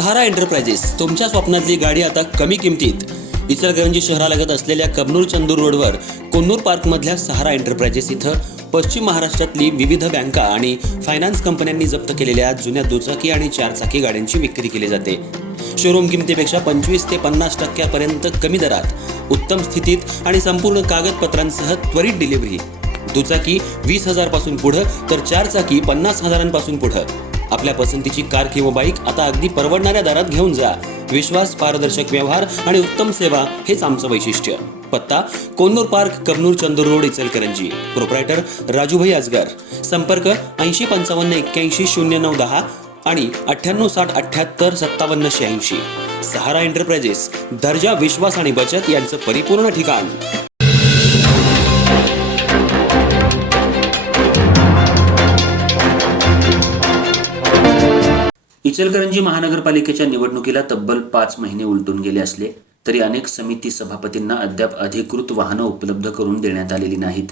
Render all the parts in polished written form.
सहारा enterprises तुमच्या स्वप्नातली गाडी आता कमी किमतीत. इचलकरंजी शहरालगत असलेल्या कबनूर चंदूर रोडवर कोन्नूर पार्कमधल्या सहारा एंटरप्राइजेस इथं पश्चिम महाराष्ट्रातली विविध बँका आणि फायनान्स कंपन्यांनी जप्त केलेल्या जुन्या दुचाकी आणि चारचाकी गाड्यांची विक्री केली जाते. शोरूम किमतीपेक्षा 25 ते 50% कमी दरात, उत्तम स्थितीत आणि संपूर्ण कागदपत्रांसह त्वरित डिलिव्हरी. दुचाकी 20,000 पासून पुढे तर चारचाकी 50,000 पुढे. आपल्या पसंतीची कार किंवा बाईक आता अगदी परवडणाऱ्या दरात घेऊन जा. विश्वास, पारदर्शक व्यवहार आणि उत्तम सेवा हेच आमचं वैशिष्ट्य. पत्ता Konnur park, Kabnur Chandur road, Ichalkaranji. Proprietor Rajubhai Ajgar. संपर्क 8055810910 आणि 9860785786. सहारा एंटरप्राइजेस, दर्जा, विश्वास आणि बचत यांचं परिपूर्ण ठिकाण. इचलकरंजी महानगरपालिकेच्या निवडणुकीला तब्बल 5 महिने उलटून गेले असले तरी अनेक समिती सभापतींना अद्याप अधिकृत वाहनं उपलब्ध करून देण्यात आलेली नाहीत.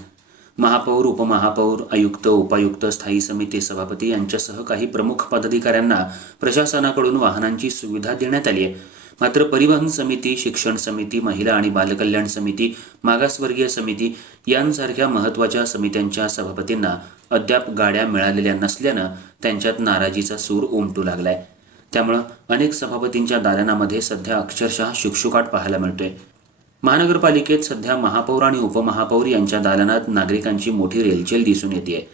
महापौर, उपमहापौर, आयुक्त, उपायुक्त, स्थायी समिती सभापती यांच्यासह काही प्रमुख पदाधिकाऱ्यांना प्रशासनाकडून वाहनांची सुविधा देण्यात आली आहे. मात्र परिवहन समिती, शिक्षण समिती, महिला आणि बालकल्याण समिती, मागासवर्गीय समिती यांसारख्या महत्त्वाच्या समित्यांच्या सभापतींना अद्याप गाड्या मिळालेल्या नसल्यानं त्यांच्यात नाराजीचा सूर उमटू लागलाय. त्यामुळं अनेक सभापतींच्या दालनामध्ये सध्या अक्षरशः शुकशुकाट पाहायला मिळतोय. महानगरपालिकेत सध्या महापौर आणि उपमहापौर यांच्या दालनात नागरिकांची मोठी रेलचेल दिसून येते.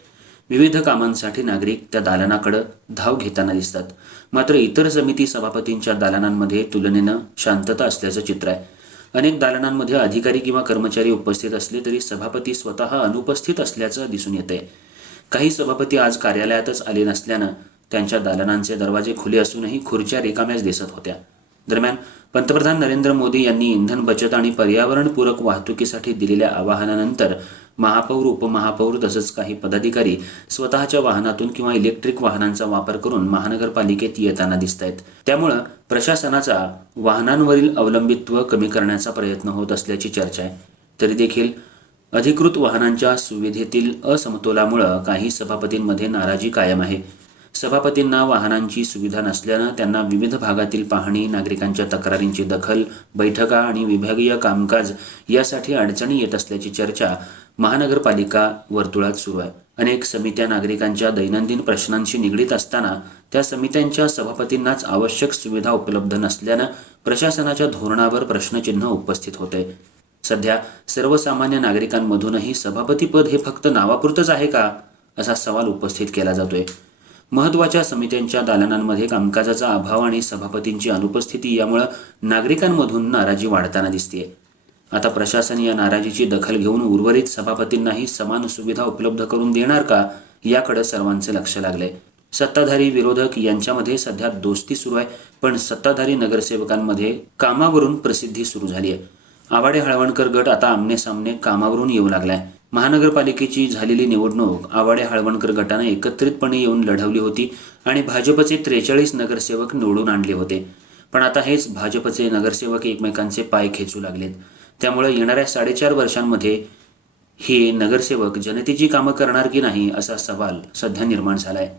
विविध कामांसाठी नागरिक त्या दालनाकडे धाव घेताना दिसतात. मात्र इतर समिती सभापतींच्या दालनांमध्ये तुलनेनं शांतता असल्याचं चित्र आहे. अनेक दालनांमध्ये अधिकारी किंवा कर्मचारी उपस्थित असले तरी सभापती स्वतः अनुपस्थित असल्याचं दिसून येतंय. काही सभापती आज कार्यालयातच आले नसल्यानं त्यांच्या दालनांचे दरवाजे खुले असूनही खुर्च्या रिकाम्याच दिसत होत्या. दरम्यान पंतप्रधान नरेंद्र मोदी यांनी इंधन बचत आणि पर्यावरणपूरक वाहतुकीसाठी दिलेल्या आवाहनानंतर महापौर, उपमहापौर तसंच काही पदाधिकारी स्वतःच्या वाहनातून किंवा इलेक्ट्रिक वाहनांचा वापर करून महानगरपालिकेत येताना दिसत आहेत. त्यामुळं प्रशासनाचा वाहनांवरील अवलंबित्व कमी करण्याचा प्रयत्न होत असल्याची चर्चा आहे. तरी देखील अधिकृत वाहनांच्या सुविधेतील असमतोलामुळे काही सभापतींमध्ये नाराजी कायम आहे. सभापतींना वाहनांची सुविधा नसल्यानं त्यांना विविध भागातील पाहणी, नागरिकांच्या तक्रारींची दखल, बैठका आणि विभागीय कामकाज यासाठी अडचणी येत असल्याची चर्चा महानगरपालिका वर्तुळात सुरू आहे. अनेक समित्या नागरिकांच्या दैनंदिन प्रश्नांशी निगडीत असताना त्या समित्यांच्या सभापतींनाच आवश्यक सुविधा उपलब्ध नसल्यानं प्रशासनाच्या धोरणावर प्रश्नचिन्ह उपस्थित होते. सध्या सर्वसामान्य नागरिकांमधूनही सभापतीपद हे फक्त नावापुरतंच आहे का, असा सवाल उपस्थित केला जातोय. महत्त्वाच्या समित्यांच्या दालनांमध्ये कामकाजाचा अभाव आणि सभापतींची अनुपस्थिती यामुळे नागरिकांमधून नाराजी वाढताना दिसते. आता प्रशासन या नाराजीची दखल घेऊन उर्वरित सभापतींनाही समान सुविधा उपलब्ध करून देणार का, याकडे सर्वांचे लक्ष लागले. सत्ताधारी विरोधक यांच्यामध्ये सध्या दोस्ती सुरू आहे, पण सत्ताधारी नगरसेवकांमध्ये कामावरून प्रसिद्धी सुरू झाली आहे. आवाडे हळवणकर गट आता आमने-सामने कामावरून येऊ लागलाय. महानगरपालिकेची झालेली निवडणूक आवाडे हळवणकर गटाने एकत्रितपणे येऊन लढवली होती आणि भाजपचे 43 नगरसेवक निवडून आणले होते. पण आता हेच भाजपचे नगरसेवक एकमेकांचे पाय खेचू लागलेत. त्यामुळे येणाऱ्या 4.5 वर्षांमध्ये हे नगरसेवक जनतेची कामं करणार की नाही असा सवाल सध्या निर्माण झालाय.